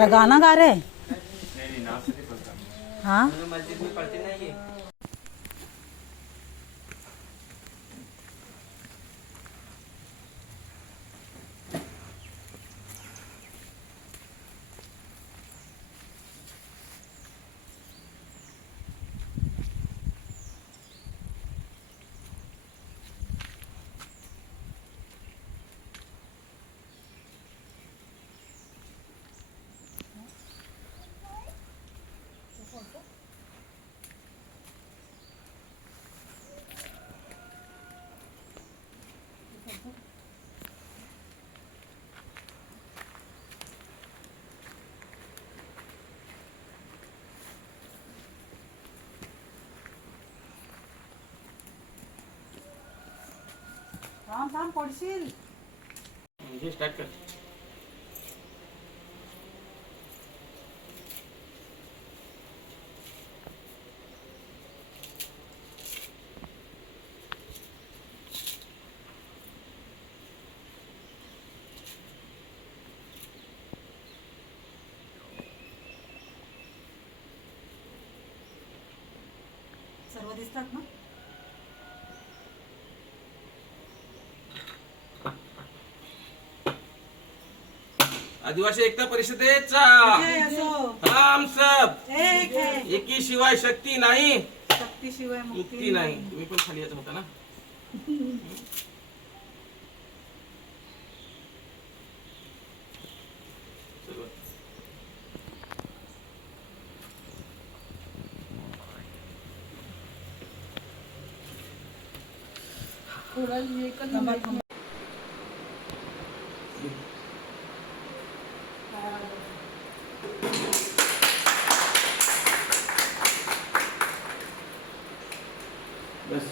क्या गाना गा रहे हैं? नहीं नाम से नहीं पढ़ता। हाँ मस्जिद में पढ़ते नहीं है। थांब थांब पडशील. मुझे स्टार्ट कर। सर्व दिसतात ना? आदिवासी एकता परिषदेचा जय असो. हम सब एक है. एकी शिवाय शक्ती नाही, शक्तीशिवाय मुक्ती नाही. तुम्ही पण खाली यायचं होता ना. थांबा, थांबा. बस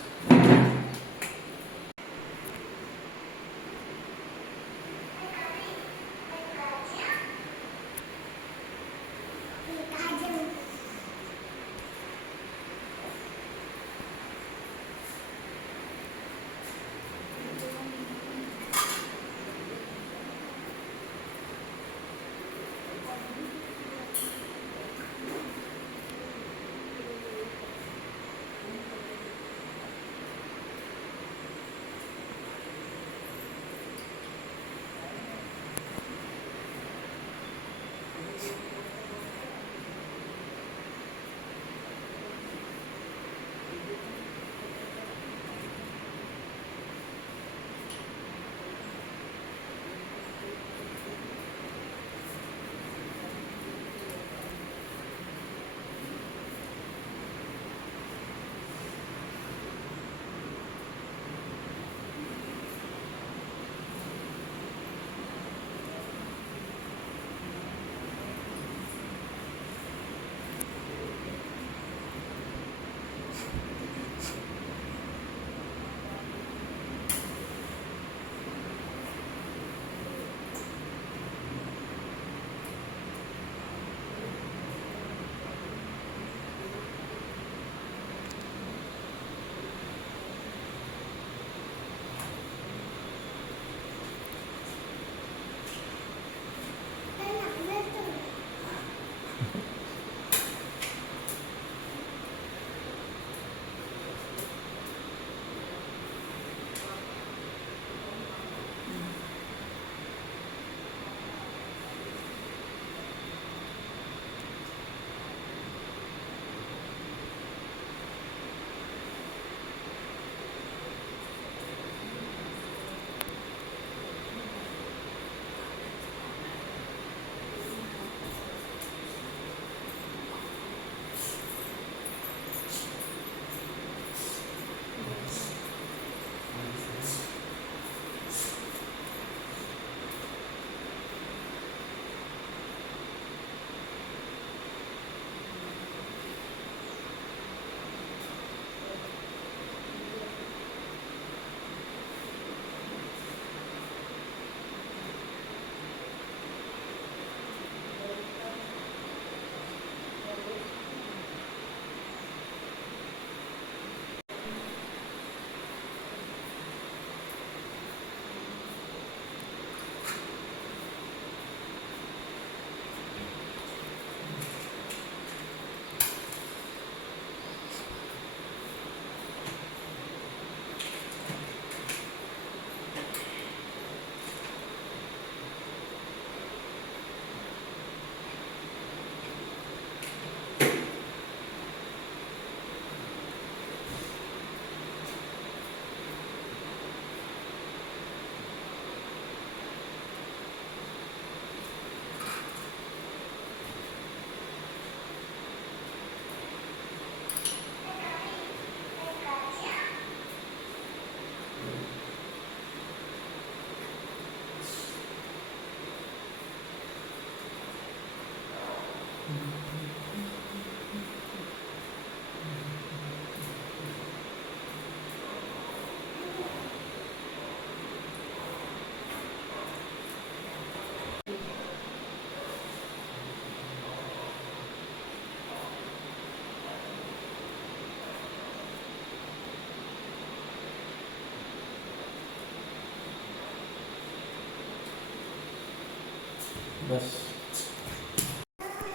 बस.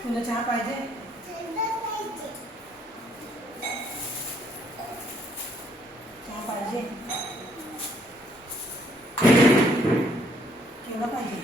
तुला चहा पाहिजे? चहा पाहिजे? केवढा पाहिजे?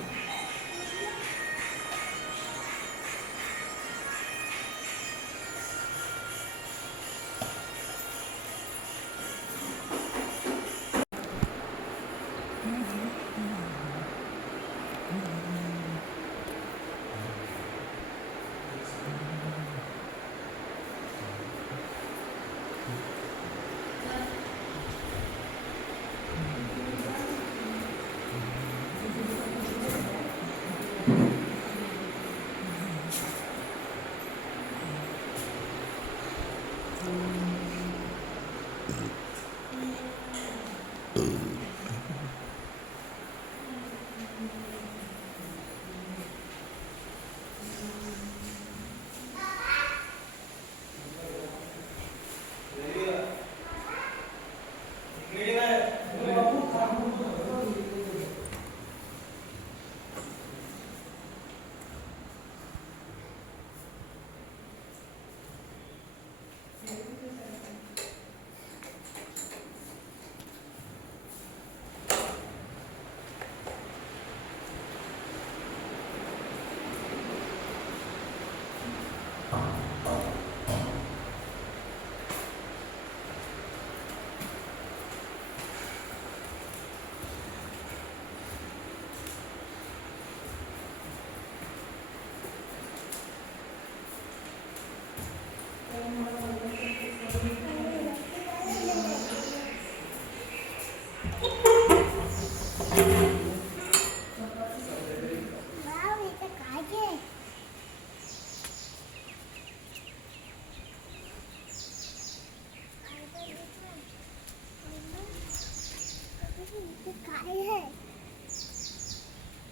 काय है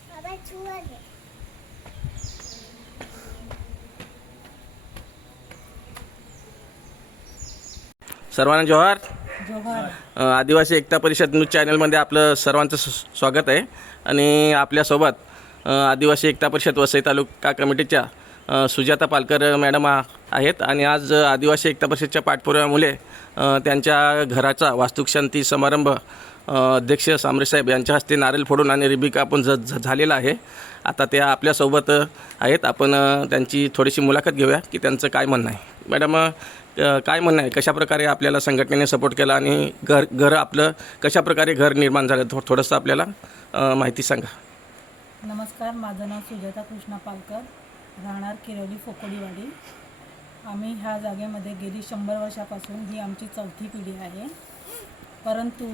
बाबा छुआ दे. सर्वांना जोहार. जोहार. आदिवासी एकता परिषद न्यूज चॅनलमध्ये आपलं सर्वांचं स्वागत आहे. आणि आपल्यासोबत आदिवासी एकता परिषद वसई तालुका कमिटीच्या सुजाता पालकर मॅडम आहेत. आणि आज आदिवासी एकता परिषदच्या पाठपुराव्यामुळे त्यांच्या घराचा वास्तुशांती समारंभ अध्यक्ष सांबरे साहेब यांच्या हस्ते नारळ फोडून आणि रिबी कापून झालेला आहे. आता त्या आपल्यासोबत आहेत. आपण त्यांची थोडीशी मुलाखत घेऊया की त्यांचं काय म्हणणं आहे. मॅडम, काय म्हणणं आहे, कशाप्रकारे आपल्याला संघटनेने सपोर्ट केला आणि घर आपलं कशाप्रकारे घर निर्माण झालं, थोडंसं आपल्याला माहिती सांगा. नमस्कार, माझं नाव सुजाता कृष्णा पालकर, राहणार किरोली फोकोडीवाडी. आम्ही ह्या जागेमध्ये गेली 100 वर्षापासून ही आमची चौथी पिढी आहे. परंतु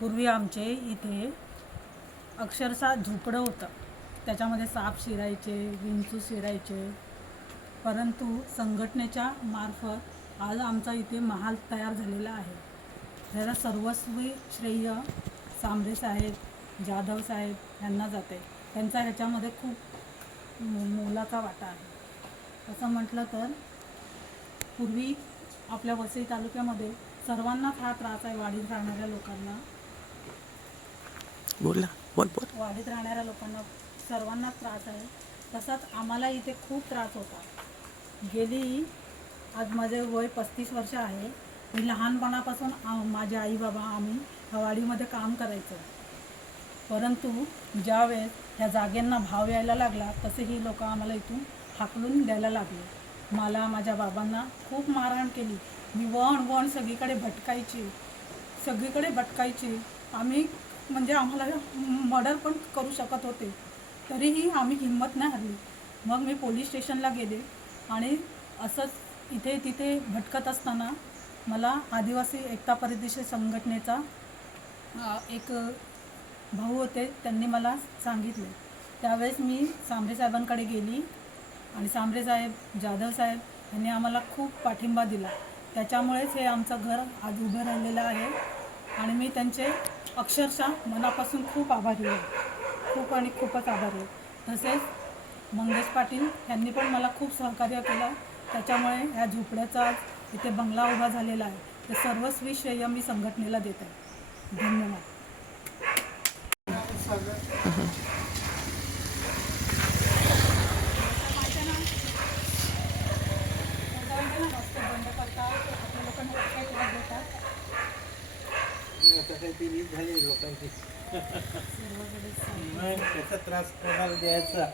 पूर्वी आमचे इथे अक्षरशः झोपडं होतं, त्याच्यामध्ये साप शिरायचे, विंचू शिरायचे. परंतु संघटनेच्या मार्फत आज आमचा इथे महाल तयार झालेला आहे. त्याला सर्वस्वी श्रेय सांबरे साहेब, जाधव साहेब यांना जाते. त्यांचा ह्याच्यामध्ये खूप मोलाचा वाटा आहे. असं म्हटलं तर पूर्वी आपल्या वसई तालुक्यामध्ये सर्वांनाच हा त्रास आहे. वाडीत राहणाऱ्या लोकांना वाडीत राहणाऱ्या लोकांना सर्वांनाच त्रास आहे. तसाच आम्हाला इथे खूप त्रास होता. गेली आज माझे वय 35 वर्ष आहे. मी लहानपणापासून माझे आई बाबा आम्ही ह्या वाडीमध्ये काम करायचो. परंतु ज्यावेळेस ह्या जागेंना भाव यायला लागला तसे ही लोक आम्हाला इथून हाकलून द्यायला लागले. मला माझ्या बाबांना खूप मारहाण केली. मी वण सगळीकडे भटकायची. आम्ही म्हणजे आम्हाला मर्डर पण करू शकत होते, तरीही आम्ही हिंमत नाही हरली. मग मी पोलीस स्टेशनला गेले आणि असंच इथे तिथे भटकत असताना मला आदिवासी एकता परिषद संघटनेचा एक भाऊ होते, त्यांनी मला सांगितले. त्यावेळेस मी सांबरे साहेबांकडे गेली आणि सांबरे साहेब, जाधव साहेब यांनी आम्हाला खूप पाठिंबा दिला. त्याच्यामुळेच हे आमचं घर आज उभं राहिलेलं आहे. आणि मी त्यांचे अक्षरशः मनापासून खूप आभारी आहे, खूपच आभारी आहे. तसेच मंगेश पाटील यांनी पण मला खूप सहकार्य केलं. त्याच्यामुळे ह्या झोपड्याचा इथे बंगला उभा झालेला आहे. ते सर्वस्वी श्रेय मी संघटनेला देत आहे. धन्यवाद. पीडित झाले लोकांची मग त्याचा त्रास कोणाला द्यायचा